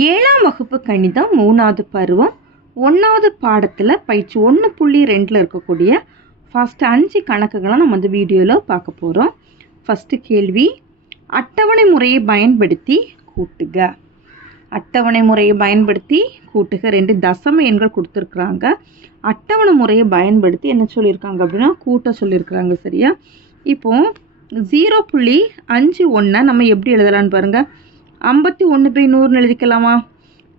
ஏழாம் வகுப்பு கணிதம் மூணாவது பருவம் ஒன்றாவது பாடத்தில் பயிற்சி ஒன்று புள்ளி ரெண்டில் இருக்கக்கூடிய ஃபஸ்ட்டு அஞ்சு கணக்குகளை நம்ம இந்த வீடியோவில் பார்க்க போகிறோம் ஃபஸ்ட்டு கேள்வி அட்டவணை முறையை பயன்படுத்தி கூட்டுக. அட்டவணை முறையை பயன்படுத்தி கூட்டுக. ரெண்டு தசம எண்கள் கொடுத்துருக்குறாங்க. அட்டவணை முறையை பயன்படுத்தி என்ன சொல்லியிருக்காங்க அப்படின்னா கூட்ட சொல்லியிருக்கிறாங்க சரியா? இப்போது ஜீரோ புள்ளி அஞ்சு ஒன்றை நம்ம எப்படி எழுதலான்னு பாருங்கள் ஐம்பத்தி ஒன்று பை நூறுன்னு எழுதிக்கலாமா?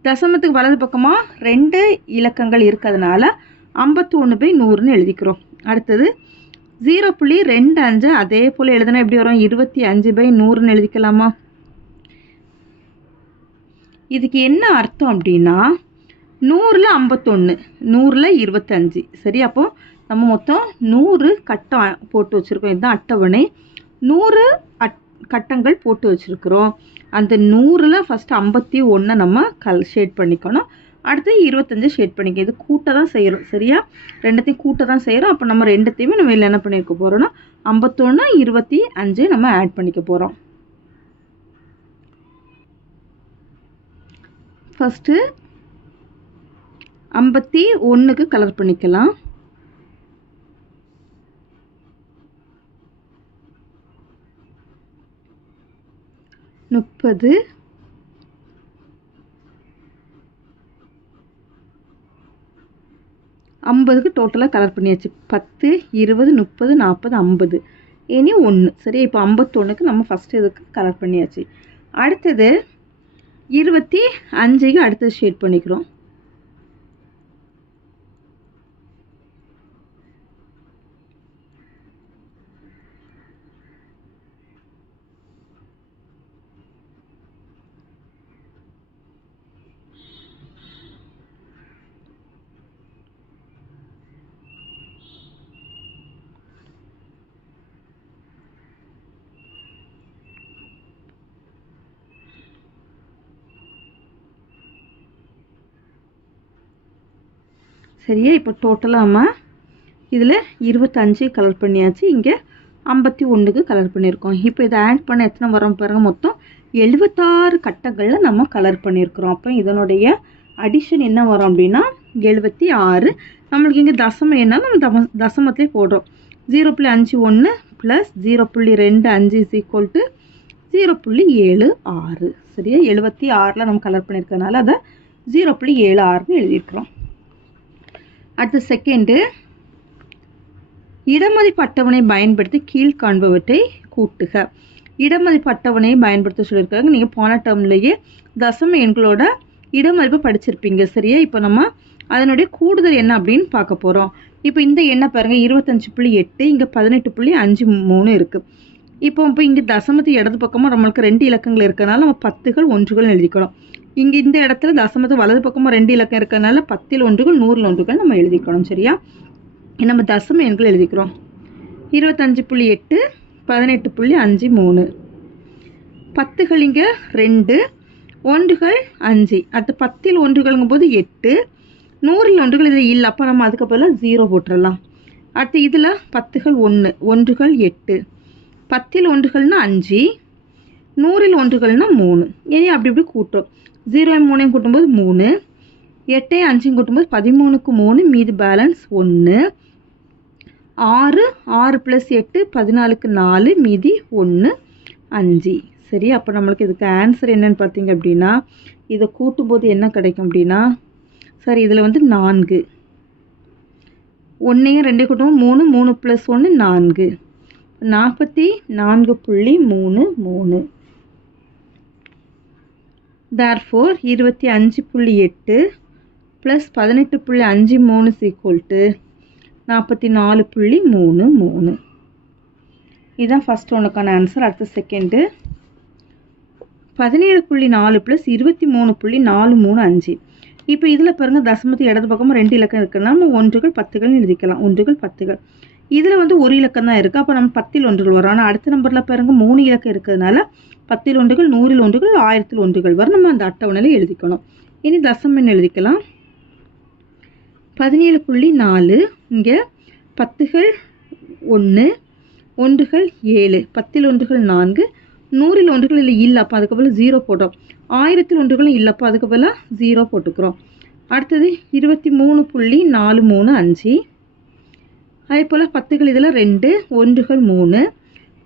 தசமத்துக்கு வலது பக்கமாக ரெண்டு இலக்கங்கள் இருக்கிறதுனால ஐம்பத்தி ஒன்று பை நூறுன்னு எழுதிக்கிறோம். அடுத்தது ஜீரோ புள்ளி ரெண்டு அஞ்சு அதே போல் எழுதுனா எப்படி வரும்? இருபத்தி அஞ்சு பை நூறுன்னு எழுதிக்கலாமா? இதுக்கு என்ன அர்த்தம் அப்படின்னா நூறில் ஐம்பத்தொன்று நூறில் இருபத்தஞ்சு. சரி அப்போ நம்ம மொத்தம் நூறு கட்டம் போட்டு வச்சுருக்கோம். இதுதான் அட்டவணை. நூறு அட் கட்டங்கள் போட்டு வச்சுருக்குறோம். அந்த நூறில் ஃபஸ்ட்டு ஐம்பத்தி ஒன்றை நம்ம கல் ஷேட் பண்ணிக்கணும். அடுத்து இருபத்தஞ்சு ஷேட் பண்ணிக்க இது கூட்ட தான் செய்கிறோம் சரியா? ரெண்டுத்தையும் கூட்ட தான் செய்கிறோம் அப்போ நம்ம ரெண்டுத்தையுமே நம்ம இதில் என்ன பண்ணியிருக்க போகிறோம்னா ஐம்பத்தொன்று இருபத்தி அஞ்சு நம்ம ஆட் பண்ணிக்க போகிறோம் ஃபஸ்ட்டு ஐம்பத்தி ஒன்றுக்கு கலர் பண்ணிக்கலாம். முப்பது. ஐம்பதுக்கு டோட்டலாக கலர் பண்ணியாச்சு. பத்து இருபது முப்பது நாற்பது ஐம்பது. இனி ஒன்று சரி இப்போ ஐம்பத்தொன்றுக்கு நம்ம ஃபஸ்ட்டு இதுக்கு கலர் பண்ணியாச்சு. அடுத்தது இருபத்தி அஞ்சுக்கு அடுத்தது ஷேட் பண்ணிக்கிறோம். சரியா? இப்போ டோட்டலாக நம்ம இதில் இருபத்தஞ்சு கலர் பண்ணியாச்சு. இங்கே ஐம்பத்தி ஒன்றுக்கு கலர் பண்ணியிருக்கோம். இப்போ இதை ஆட் பண்ண எத்தனை வரோம் பாருங்கள் மொத்தம் எழுபத்தாறு கட்டங்களில் நம்ம கலர் பண்ணியிருக்கிறோம். அப்போ இதனுடைய அடிஷன் என்ன வரும் அப்படின்னா எழுபத்தி ஆறு. நம்மளுக்கு இங்கே தசமம் என்ன? நம்ம தம தசமத்திலே போடுறோம். ஜீரோ புள்ளி அஞ்சு ஒன்று ப்ளஸ் ஜீரோ புள்ளி ரெண்டு அஞ்சு இஸ் ஈக்குவல் டு ஜீரோ புள்ளி ஏழு ஆறு சரியா? எழுபத்தி ஆறில் நம்ம கலர் பண்ணியிருக்கனால அதை ஜீரோ புள்ளி ஏழு ஆறுன்னு எழுதியிருக்கிறோம். அடுத்த செகண்டு இடமதிப்பு அட்டவணை பயன்படுத்தி கீழ்காண்பவற்றை கூட்டுக. இடமதிப்பு அட்டவணையை பயன்படுத்த சொல்லியிருக்காங்க. நீங்கள் போன டேர்ம்லேயே தசம எண்களோட இடமதிப்பு படிச்சிருப்பீங்க. சரியா? இப்போ நம்ம அதனுடைய கூடுதல் என்ன அப்படின்னு பார்க்க போகிறோம் இப்போ இந்த எண்ணை பாருங்கள் இருபத்தஞ்சு புள்ளி எட்டு இங்கே பதினெட்டு புள்ளி அஞ்சு மூணு இருக்குது இப்போ இப்போ இங்கே தசமத்து இடது பக்கமாக நம்மளுக்கு ரெண்டு இலக்கங்கள் இருக்கிறனால நம்ம பத்துகள் ஒன்றுகள் எழுதிக்கணும். இங்கே இந்த இடத்துல தசமத்து வலது பக்கமாக ரெண்டு இலக்கம் இருக்கிறனால பத்தில் ஒன்றுகள் நூறில் ஒன்றுகள் நம்ம எழுதிக்கணும் சரியா? நம்ம தசம எண்கள் எழுதிக்கிறோம். இருபத்தஞ்சு புள்ளி எட்டு பதினெட்டு புள்ளி அஞ்சு மூணு. பத்துகள் இங்கே ரெண்டு ஒன்றுகள் அஞ்சு. அடுத்து பத்தில் ஒன்றுகள்ங்கும் போது எட்டு நூறில் ஒன்றுகள் இதில் இல்லை. அப்போ நம்ம அதுக்கு பதிலாக ஜீரோ போட்டுடலாம் அடுத்து இதில் பத்துகள் ஒன்று ஒன்றுகள் எட்டு. பத்தில் ஒன்றுகள்னா அஞ்சு நூறில் ஒன்றுகள்னா மூணு. இனி அப்படி இப்படி கூட்டுறோம். ஜீரோ மூணையும் கூட்டும்போது மூணு எட்டையும் அஞ்சையும் கூட்டும்போது பதிமூணுக்கு மூணு மீதி பேலன்ஸ் ஒன்று ஆறு ஆறு ப்ளஸ் எட்டு பதினாலுக்கு நாலு மீதி ஒன்று அஞ்சு. சரி அப்போ நம்மளுக்கு இதுக்கு ஆன்சர் என்னன்னு பார்த்தீங்க அப்படின்னா இதை கூட்டும்போது என்ன கிடைக்கும் அப்படின்னா சரி இதில் வந்து நான்கு. ஒன்றையும் ரெண்டே கூட்டம் மூணு மூணு ப்ளஸ் ஒன்று நான்கு. நாற்பத்தி நான்கு புள்ளி மூணு மூணு. தேர்ஃபோர் இருபத்தி அஞ்சு புள்ளி எட்டு ப்ளஸ் பதினெட்டு புள்ளி அஞ்சு மூணு சீக்குவல்ட்டு நாற்பத்தி நாலு புள்ளி மூணு மூணு. இதுதான் ஃபஸ்ட் ஒன்றுக்கான ஆன்சர் அடுத்த செகண்டு பதினேழு புள்ளி நாலு ப்ளஸ் இருபத்தி மூணு புள்ளி நாலு மூணு அஞ்சு. இப்போ இதில் பாருங்கள் தசமத்து இடது பக்கமும் ரெண்டு இலக்கம் இருக்குன்னா நம்ம ஒன்றுகள் பத்துகள் எழுதிக்கலாம். ஒன்றுகள் பத்துகள். இதில் வந்து ஒரு இலக்கம் தான் இருக்குது அப்போ நம்ம பத்தில் ஒன்றுகள் வரும். ஆனால் அடுத்த நம்பரில் பாருங்கள் மூணு இலக்கம் இருக்கிறதுனால பத்தில் ஒன்றுகள் நூறில் ஒன்றுகள் ஆயிரத்தில் ஒன்றுகள் வரும். நம்ம அந்த அட்டவணையில் எழுதிக்கணும். இனி தசமன் எழுதிக்கலாம்? பதினேழு புள்ளி நாலு இங்கே பத்துகள் ஒன்று ஒன்றுகள் ஏழு. பத்தில் ஒன்றுகள் நான்கு நூறில் ஒன்றுகள் இல்லை இல்லை. அப்போ அதுக்கு பதில் ஜீரோ போட்டோம். ஆயிரத்தில் ஒன்றுகளும் இல்லைப்பா அதுக்கு பதிலாக ஜீரோ போட்டுக்கிறோம். அடுத்தது இருபத்தி மூணு புள்ளி நாலு மூணு அஞ்சு. அதே போல் பத்துகள் இதில் ரெண்டு ஒன்றுகள் மூணு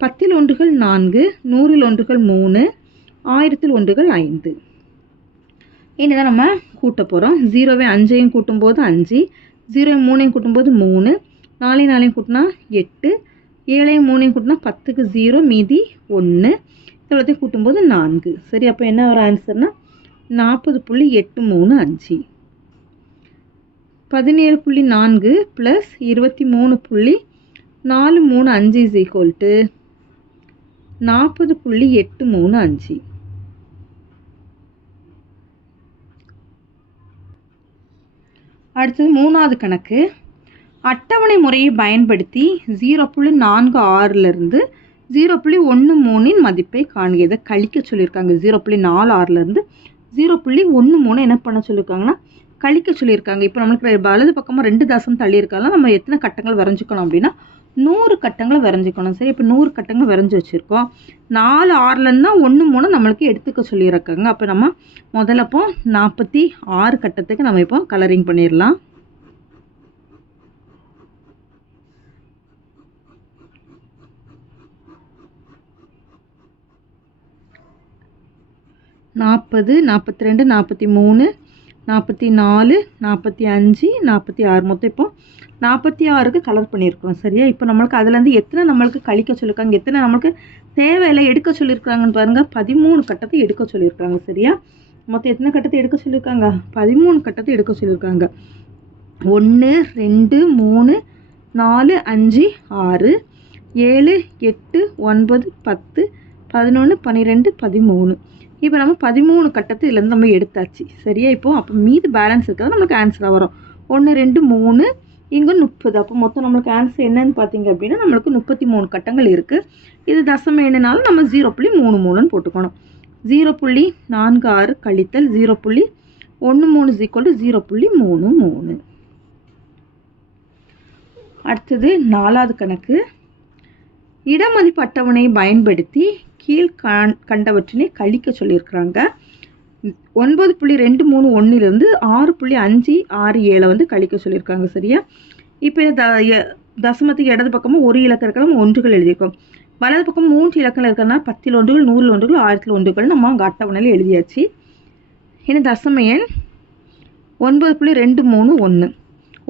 பத்தில் ஒன்றுகள் நான்கு நூறில் ஒன்றுகள் மூணு ஆயிரத்தில் ஒன்றுகள் ஐந்து. இனிதான் நம்ம கூட்ட போகிறோம் ஜீரோவை அஞ்சையும் கூட்டும்போது அஞ்சு ஜீரோவை மூணையும் கூட்டும்போது மூணு நாலையும் நாலையும் கூட்டினா எட்டு ஏழையும் மூணையும் கூட்டினா பத்துக்கு ஜீரோ மீதி ஒன்று இவ்வளோத்தையும் கூட்டும்போது நான்கு. சரி அப்போ என்ன ஒரு ஆன்சர்னால் நாற்பது புள்ளி எட்டு மூணு அஞ்சு. பதினேழு புள்ளி நான்கு ப்ளஸ் இருபத்தி மூணு புள்ளி நாலு மூணு அஞ்சு இஸ் ஈக்குவல் டு நாற்பது புள்ளி எட்டு மூணு அஞ்சு. அடுத்தது மூணாவது கணக்கு. அட்டவணை முறையை பயன்படுத்தி ஜீரோ புள்ளி நான்கு ஆறிலிருந்து ஜீரோ புள்ளி ஒன்று மூணின் மதிப்பை காண்க இதை கழிக்க சொல்லியிருக்காங்க. ஜீரோ புள்ளி நாலு ஆறிலிருந்து ஜீரோ புள்ளி ஒன்று மூணு என்ன பண்ண சொல்லியிருக்காங்கன்னா கழிக்க சொல்லியிருக்காங்க. இப்போ நம்மளுக்கு வலது பக்கமாக ரெண்டு தசம் தள்ளி இருக்கலாம் நம்ம எத்தனை கட்டங்கள் வரைஞ்சிக்கணும் அப்படின்னா நூறு கட்டங்களை வரைஞ்சிக்கணும் சரி. இப்போ நூறு கட்டங்கள் வரைஞ்சி வச்சுருக்கோம். நாலு ஆறுலேருந்து தான் ஒன்று மூணு நம்மளுக்கு எடுத்துக்க சொல்லியிருக்காங்க. அப்போ நம்ம முதல்ல நாற்பத்தி ஆறு கட்டத்துக்கு நம்ம இப்போ கலரிங் பண்ணிடலாம். நாற்பது நாற்பத்தி ரெண்டு நாற்பத்தி மூணு நாற்பத்தி நாலு நாற்பத்தி அஞ்சு நாற்பத்தி ஆறு. மொத்தம் இப்போ நாற்பத்தி ஆறுக்கு கலர் பண்ணியிருக்கிறோம் சரியா? இப்போ நம்மளுக்கு அதுலேருந்து எத்தனை நம்மளுக்கு கழிக்க சொல்லியிருக்காங்க எத்தனை நம்மளுக்கு தேவையில்லை எடுக்க சொல்லியிருக்கிறாங்கன்னு பாருங்கள் பதிமூணு கட்டத்தை எடுக்க சொல்லியிருக்காங்க சரியா? மொத்தம் எத்தனை கட்டத்தை எடுக்க சொல்லியிருக்காங்க? பதிமூணு கட்டத்தை எடுக்க சொல்லியிருக்காங்க. ஒன்று ரெண்டு மூணு நாலு அஞ்சு ஆறு ஏழு எட்டு ஒன்பது பத்து பதினொன்று பன்னிரெண்டு பதிமூணு. இப்போ நம்ம பதிமூணு கட்டத்தை இதுலேருந்து நம்ம எடுத்தாச்சு. சரியா? இப்போ அப்போ மீது பேலன்ஸ் இருக்கிறது நம்மளுக்கு ஆன்சராக வரும். ஒன்று ரெண்டு மூணு இங்கே முப்பது. அப்போ மொத்தம் நம்மளுக்கு ஆன்சர் என்னன்னு பார்த்தீங்க அப்படின்னா நம்மளுக்கு முப்பத்தி மூணு கட்டங்கள் இருக்குது இது தசம என்னனாலும் நம்ம ஜீரோ புள்ளி மூணு மூணுன்னு போட்டுக்கணும். ஜீரோ புள்ளி நான்கு ஆறு கழித்தல் ஜீரோ புள்ளி ஒன்று மூணு ஜீக்கொண்டு ஜீரோ புள்ளி மூணு மூணு. அடுத்தது நாலாவது கணக்கு. இடமதிப்பு அட்டவணையை பயன்படுத்தி கீழ் கண் கண்டவற்றினை கழிக்க சொல்லியிருக்கிறாங்க. ஒன்பது புள்ளி ரெண்டு மூணு ஒன்றுலேருந்து ஆறு புள்ளி அஞ்சு ஆறு ஏழை வந்து கழிக்க சொல்லியிருக்காங்க சரியா? இப்போ த தசமத்துக்கு இடது பக்கமும் ஒரு இலக்கம் இருக்கலாம் ஒன்றுகள் எழுதியிருக்கோம். வலது பக்கம் மூன்று இலக்கங்கள் இருக்கிறதுனா பத்தில் ஒன்றுகள் நூறில் ஒன்றுகள் ஆயிரத்தில் ஒன்றுகள் நம்ம அங்கே அட்டவணையில் எழுதியாச்சு. இனி தசம எண் ஒன்பது புள்ளி ரெண்டு மூணு ஒன்று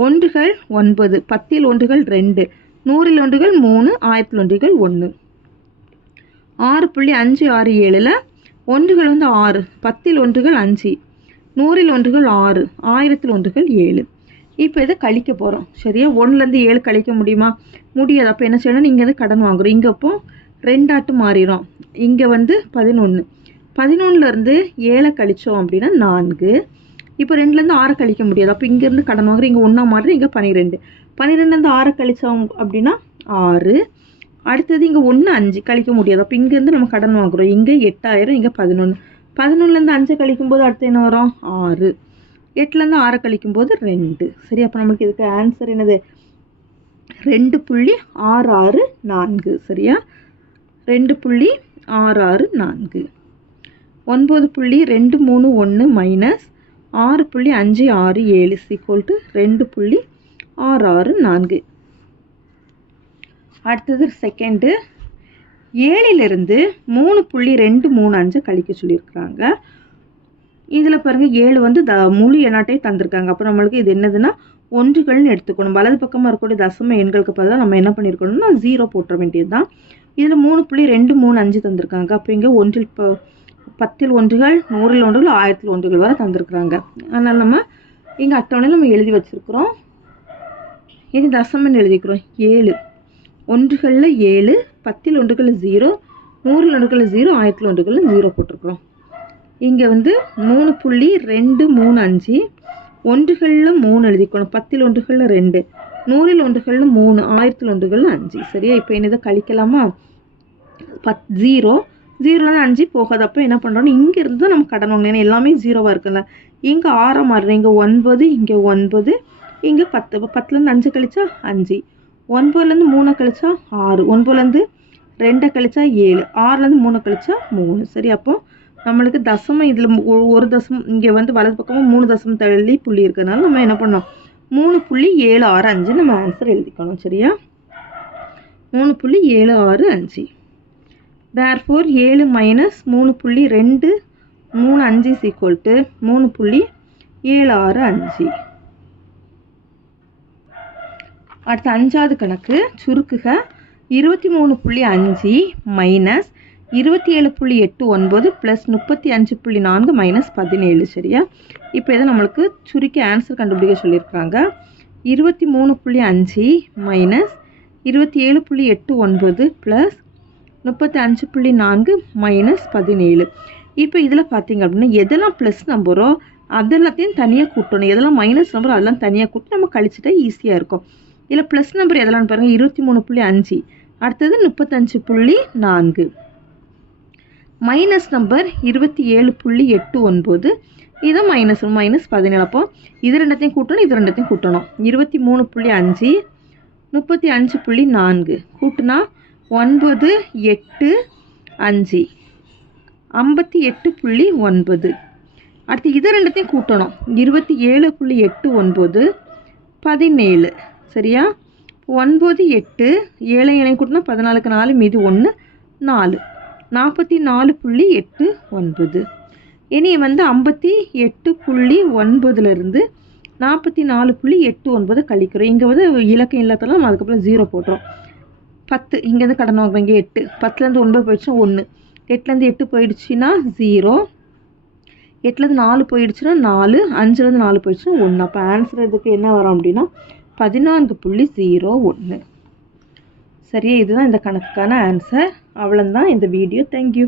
ஒன்றுகள் ஒன்பது பத்தில் ஒன்றுகள் ரெண்டு நூறில் ஒன்றுகள் மூணு ஆயிரத்தில் ஒன்றுகள் ஒன்று ஆறு புள்ளி அஞ்சு ஆறு ஏழில் ஒன்றுகள் வந்து ஆறு பத்தில் ஒன்றுகள் அஞ்சு நூறில் ஒன்றுகள் ஆறு ஆயிரத்தில் ஒன்றுகள் ஏழு. இப்போ இதை கழிக்க போகிறோம் சரியா? ஒன்றுலேருந்து ஏழு கழிக்க முடியுமா? முடியாது. அப்போ என்ன செய்யணும்? நீங்கள் வந்து கடன் வாங்குறோம். இங்கே அப்போ ரெண்டாட்டு மாறிடும் இங்கே வந்து பதினொன்று பதினொன்றுலேருந்து ஏழை கழிச்சோம் அப்படின்னா நான்கு. இப்போ ரெண்டுலேருந்து ஆறை கழிக்க முடியாது. அப்போ இங்கேருந்து கடன் வாங்குறோம். இங்கே ஒன்றா மாறி இங்கே பன்னிரெண்டு பன்னிரெண்டுலேருந்து ஆறு கழித்தோம் அப்படின்னா ஆறு. அடுத்தது இங்கே ஒன்று அஞ்சு கழிக்க முடியாது. அப்போ இங்கேருந்து நம்ம கடன் வாங்குறோம். இங்கே எட்டாயிரம் இங்கே பதினொன்று பதினொன்றுலேருந்து அஞ்சு கழிக்கும்போது அடுத்து என்ன வரும்? ஆறு. எட்டுலேருந்து ஆறை கழிக்கும்போது ரெண்டு. சரி அப்போ நம்மளுக்கு இதுக்கு ஆன்சர் என்னது? ரெண்டு புள்ளி ஆறு ஆறு நான்கு. சரியா? ரெண்டு புள்ளி ஆறு ஆறு நான்கு. ஒன்பது புள்ளி ரெண்டு மூணு ஒன்று மைனஸ் ஆறு புள்ளி அஞ்சு ஆறு ஏழு சீக்வல் டு ரெண்டு புள்ளி ஆறு ஆறு நான்கு. அடுத்தது செகண்டு ஏழிலிருந்து மூணு புள்ளி ரெண்டு மூணு அஞ்சு கழிக்க சொல்லியிருக்கிறாங்க. இதில் பாருங்கள் ஏழு வந்து த முழு எண்ணாட்டை தந்திருக்காங்க. அப்போ நம்மளுக்கு இது என்னதுன்னா ஒன்றுகள்னு எடுத்துக்கணும். வலது பக்கமாக இருக்கக்கூடிய தசம எண்களுக்கு பதிலாக நம்ம என்ன பண்ணியிருக்கணும்னா ஜீரோ போட்டுற வேண்டியது தான் இதில் மூணு புள்ளி ரெண்டு மூணு அஞ்சு தந்திருக்காங்க. அப்போ இங்கே ஒன்றில் ப பத்தில் ஒன்றுகள் நூறில் ஒன்றுகள் ஆயிரத்தில் ஒன்றுகள் வரை தந்திருக்கிறாங்க. அதனால் நம்ம இங்கே அட்டவணையில் நம்ம எழுதி வச்சுருக்குறோம். இது தசமன் எழுதிக்கிறோம். ஏழு. ஒன்றுகளில் ஏழு பத்தில் ஒன்றுகளில் ஜீரோ நூறில் ஒன்றுகளில் ஜீரோ ஆயிரத்தில் ஒன்றுகளில் ஜீரோ போட்டிருக்கிறோம். இங்கே வந்து மூணு புள்ளி ரெண்டு மூணு அஞ்சு ஒன்றுகளில் மூணு எழுதிக்கணும் பத்தில் ஒன்றுகளில் ரெண்டு நூறில் ஒன்றுகளில் மூணு ஆயிரத்தில் ஒன்றுகளில் அஞ்சு. சரியா? இப்போ என்னதை கழிக்கலாமா? பத் ஜீரோ ஜீரோலாம் அஞ்சு போகாது. அப்போ என்ன பண்ணுறோம் இங்கேருந்து தான் நம்ம கடன் வாங்கணும். ஏன்னா எல்லாமே ஜீரோவாக இருக்குல்ல. இங்கே ஆறாம் மாறுறோம் இங்கே ஒன்பது இங்கே ஒன்பது இங்கே பத்து. இப்போ பத்துலேருந்து அஞ்சு கழிச்சா அஞ்சு. ஒன்பதுலேருந்து மூணு கழிச்சா ஆறு. ஒன்பதுலேருந்து ரெண்டை கழிச்சா ஏழு. ஆறுலேருந்து மூணு கழிச்சா மூணு. சரி அப்போ நம்மளுக்கு தசமம் இதில் ஒரு தசமம் இங்கே வந்து வலது பக்கமும் மூணு தசமம் தள்ளி புள்ளி இருக்கிறதுனால நம்ம என்ன பண்ணோம் மூணு புள்ளி ஏழு ஆறு அஞ்சு நம்ம ஆன்சர் எழுதிக்கணும். சரியா? மூணு புள்ளி ஏழு ஆறு அஞ்சு. தேர்ஃபோர் ஏழு மைனஸ் மூணு புள்ளி ரெண்டு மூணு அஞ்சு சீக்குவல் டு மூணு புள்ளி ஏழு ஆறு அஞ்சு. அடுத்து அஞ்சாவது கணக்கு சுருக்குக. இருபத்தி மூணு புள்ளி அஞ்சு மைனஸ் இருபத்தி ஏழு புள்ளி எட்டு ஒன்பது ப்ளஸ் முப்பத்தி அஞ்சு புள்ளி நான்கு மைனஸ் பதினேழு சரியா? இப்போ இதை நம்மளுக்கு சுருக்கி ஆன்சர் கண்டுபிடிக்க சொல்லியிருக்காங்க இருபத்தி மூணு புள்ளி அஞ்சு மைனஸ் இருபத்தி ஏழு புள்ளி எட்டு ஒன்பது ப்ளஸ் முப்பத்தி அஞ்சு புள்ளி நான்கு மைனஸ் பதினேழு. இப்போ இதில் பார்த்தீங்க அப்படின்னா எதெல்லாம் ப்ளஸ் நம்பரோ அதெல்லாத்தையும் தனியாக கூட்டணும். எதெல்லாம் மைனஸ் நம்பரோ அதெல்லாம் தனியாக கூட்டி நம்ம கழிச்சிட்டா ஈஸியாக இருக்கும். இதில் ப்ளஸ் நம்பர் எதெல்லாம் பாருங்கள் இருபத்தி மூணு புள்ளி அஞ்சு. அடுத்தது முப்பத்தஞ்சு புள்ளி நான்கு. மைனஸ் நம்பர் இருபத்தி ஏழு புள்ளி எட்டு ஒன்பது. இது மைனஸ் மைனஸ் பதினேழு. அப்போ இது ரெண்டத்தையும் கூட்டணும் இது ரெண்டத்தையும் கூட்டணும். இருபத்தி மூணு புள்ளி அஞ்சு முப்பத்தி அஞ்சு புள்ளி நான்கு. கூட்டினா ஒன்பது எட்டு அஞ்சு. ஐம்பத்தி எட்டு புள்ளி ஒன்பது. அடுத்து இது ரெண்டத்தையும் கூட்டணும். இருபத்தி ஏழு புள்ளி எட்டு ஒன்பது பதினேழு. சரியா? ஒன்பது எட்டு ஏழை இணை கூட்டினா பதினாலுக்கு நாலு மீதி ஒன்று நாலு. நாற்பத்தி நாலு புள்ளி எட்டு ஒன்பது. இனி வந்து ஐம்பத்தி எட்டு புள்ளி ஒன்பதுலேருந்து நாற்பத்தி நாலு புள்ளி எட்டு ஒன்பது கழிக்கிறோம். இங்கே வந்து இலக்கம் இல்லாததால நம்ம அதுக்கப்புறம் ஜீரோ போட்டுறோம். பத்து இங்கேருந்து கடன் வாங்குறோம். இங்கே எட்டு. பத்துலேருந்து ஒன்பது போயிடுச்சுன்னா ஒன்று எட்டுலேருந்து எட்டு போயிடுச்சுன்னா ஜீரோ எட்டுலேருந்து நாலு போயிடுச்சுன்னா நாலு. அஞ்சுலேருந்து நாலு போயிடுச்சுன்னா ஒன்று அப்போ ஆன்சர் இதுக்கு என்ன வரும் அப்படின்னா பதினான்கு புள்ளி ஜீரோ ஒன்று சரியா? இதுதான் இந்த கணக்குக்கான ஆன்சர் அவ்வளோந்தான் இந்த வீடியோ தேங்க்யூ